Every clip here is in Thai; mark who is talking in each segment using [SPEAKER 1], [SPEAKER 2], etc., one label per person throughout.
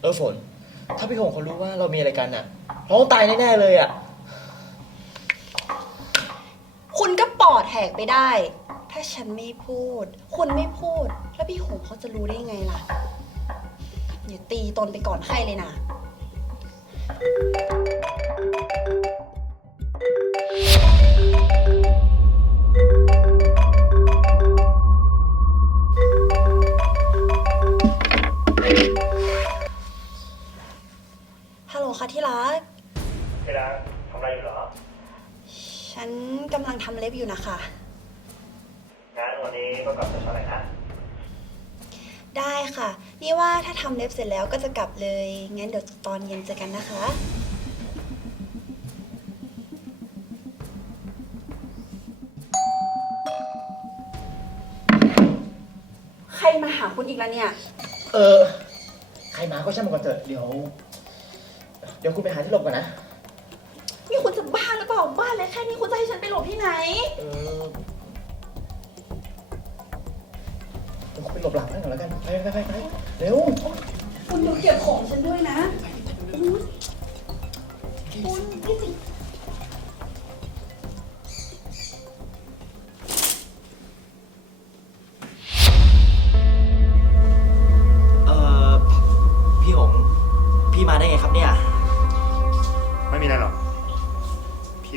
[SPEAKER 1] เออฝน ถ้าพี่หงเขารู้ว่าเรามีอะไรกันอะเราต้องตายแน่ๆเลยอะ
[SPEAKER 2] คุณก็ปอดแหกไปได้ ถ้าฉันไม่พูด คุณไม่พูด แล้วพี่หงเขาจะรู้ได้ไงล่ะอย่าตีตนไปก่อนให้เลยนะ ที่รัก
[SPEAKER 3] ทำอะไรอยู่เหรอ
[SPEAKER 2] ฉันกำลังทำเล็บอยู่นะคะ
[SPEAKER 3] งั้นวันนี้ก็กลับแต่เช้าหน่อยนะ
[SPEAKER 2] ได้ค่ะ นี่ว่าถ้าทำเล็บเสร็จแล้วก็จะกลับเลย งั้นเดี๋ยวตอนเย็นเจอกันนะคะ ใครมาหาคุณอีกแล้วเนี่ย
[SPEAKER 1] เออ ใครมาก็ช่างมันก่อนเถอะ เดี๋ยว เดี๋ยวคุณไปหาที่หลบก่อนนะ
[SPEAKER 2] นี่คุณจะ บ้าหรือเปล่าบ้าเลยแค่นี้คุณจะให้ฉันไปหลบที่ไหน
[SPEAKER 1] เออเดี๋ยวคุณไปหลบหลังนั่นก่อนแล้วกัน ไปไปไปไปเร็ว
[SPEAKER 2] คุณดูเก็บของฉันด้วยนะอุ๊ยคุณนี่สิ
[SPEAKER 1] เออพี่หงพี่มาได้ไงครับเนี่ย
[SPEAKER 3] ไม่มีอะไรหรอก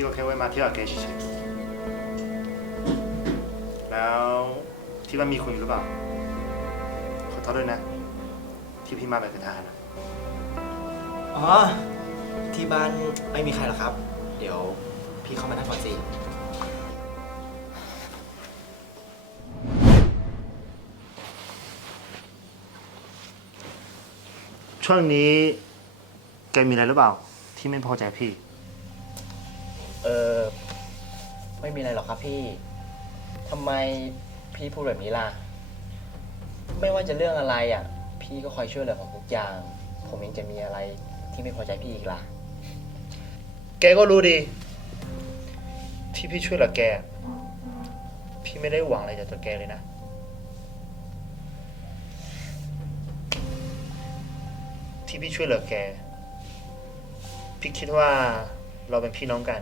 [SPEAKER 3] ก็แค่แวะมาเที่ยวกับแกเฉยๆแล้วที่บ้านมีคุณอยู่หรือเปล่า ขอโทษด้วยนะ ที่พี่มาแบบกระทันหันอะ
[SPEAKER 1] อ๋อ ที่บ้านไม่มีใครหรอกครับ เดี๋ยวพี่เข้ามานั่งก่อนสิ
[SPEAKER 3] ช่วงนี้แกมีอะไรหรือเปล่า ที่ไม่พอใจพี่
[SPEAKER 1] เออไม่มีอะไรหรอกครับพี่ทำไมพี่พูดแบบนี้ล่ะ ไม่ว่าจะเรื่องอะไรอะ พี่ก็คอยช่วยเหลือผมทุกอย่าง ผมยังจะมีอะไรที่ไม่พอใจพี่อีกล่ะ
[SPEAKER 3] แกก็รู้ดี ที่พี่ช่วยเหลือแก พี่ไม่ได้หวังอะไรจากตัวแกเลยนะ ที่พี่ช่วยเหลือแก พี่คิดว่าเราเป็นพี่น้องกัน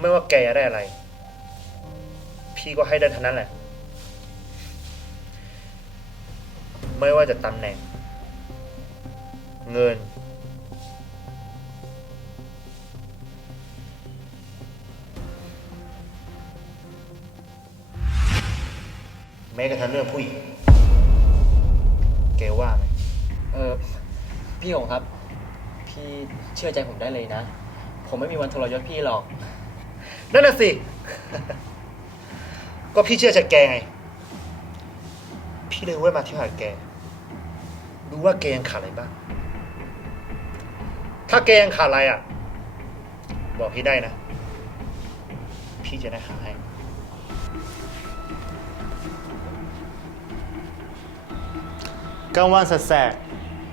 [SPEAKER 3] ไม่ว่าแกจะได้อะไร พี่ก็ให้ได้เทั้งนั้นแหละ ไม่ว่าจะตำแหน่ง เงิน แม้กระทั่งเรื่องผู้หญิงแกว่าไหม
[SPEAKER 1] เออพี่หงครับ พี่เชื่อใจผมได้เลยนะ ผมไม่มีวันทรยศพี่หรอก
[SPEAKER 3] นั่นน่ะสิ ก็พี่เชื่อใจแกไง พี่เลยเว้ยมาที่หาแก ดูว่าแกยังขาดอะไรบ้าง ถ้าแกยังขาดอะไรอะ บอกพี่ได้นะ พี่จะได้หาให้กลางวันแสก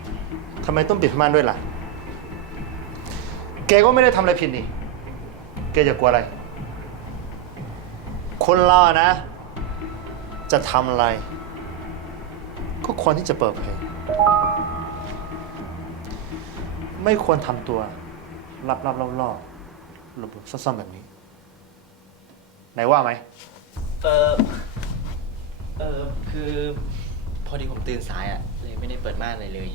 [SPEAKER 3] ๆทำไมต้องปิดผ้าม่านด้วยล่ะ แกก็ไม่ได้ทำอะไรผิดนี่ กจะกลัวอะไร คนเราอะนะ จะทำอะไร ก็ควรที่จะเปิดเผยไม่ควรทำตัวลับๆล่อๆหลบๆซ่อนๆแบบนี้ไหนว่าไหม
[SPEAKER 1] เออเออคือพอดีผมตื่นสายอะ เลยไม่ได้เปิดม่านอะไรเลย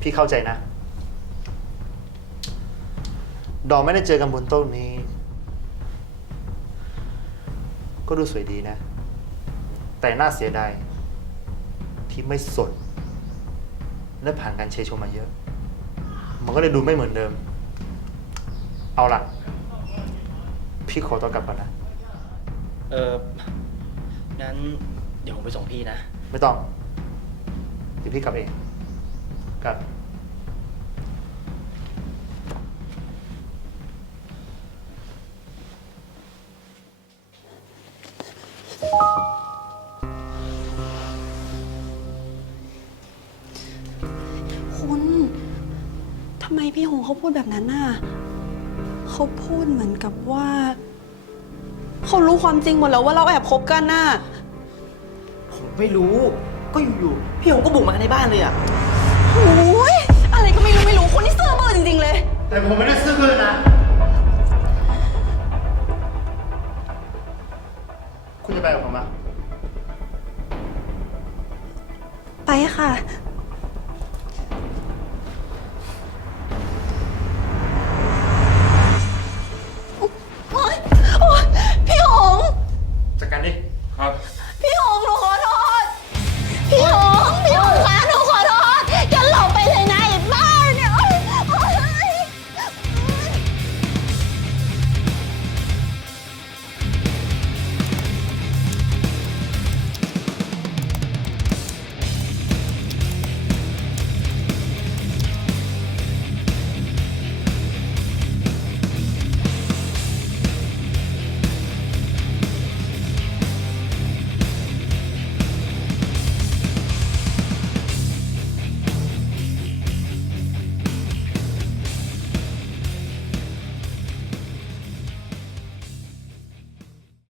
[SPEAKER 3] พี่เข้าใจนะ ดอกไม่ได้เจอกันบนโต๊ะนี้ ก็ดูสวยดีนะ แต่น่าเสียดายที่ไม่สด และผ่านการเชยชมมาเยอะ มันก็เลยดูไม่เหมือนเดิม เอาล่ะ พี่ขอตัวกลับก่อนนะ
[SPEAKER 1] เอองั้นเดี๋ยวผมไปส่งพี่นะ
[SPEAKER 3] ไม่ต้องเดี๋ยวพี่กลับเองกลับำ
[SPEAKER 2] ไมพี่หงเขาพูดแบบนั้นน่ะเขาพูดเหมือนกับว่า เขารู้ความจริงหมดแล้วว่าเราแอบคบกันน่ะ
[SPEAKER 1] ผมไม่รู้ ก็อยู่ๆ พี่หงก็บุกมาในบ้านเลยอะ
[SPEAKER 2] โอ้ยอะไรก็ไม่รู้ไม่รู้คนที่เสื้อเบอร์จริงๆเลย
[SPEAKER 3] แต่ผมไม่ได้ซื้อเบอร์นะ คุณจะไปกับผมอะ
[SPEAKER 2] ไปค่ะ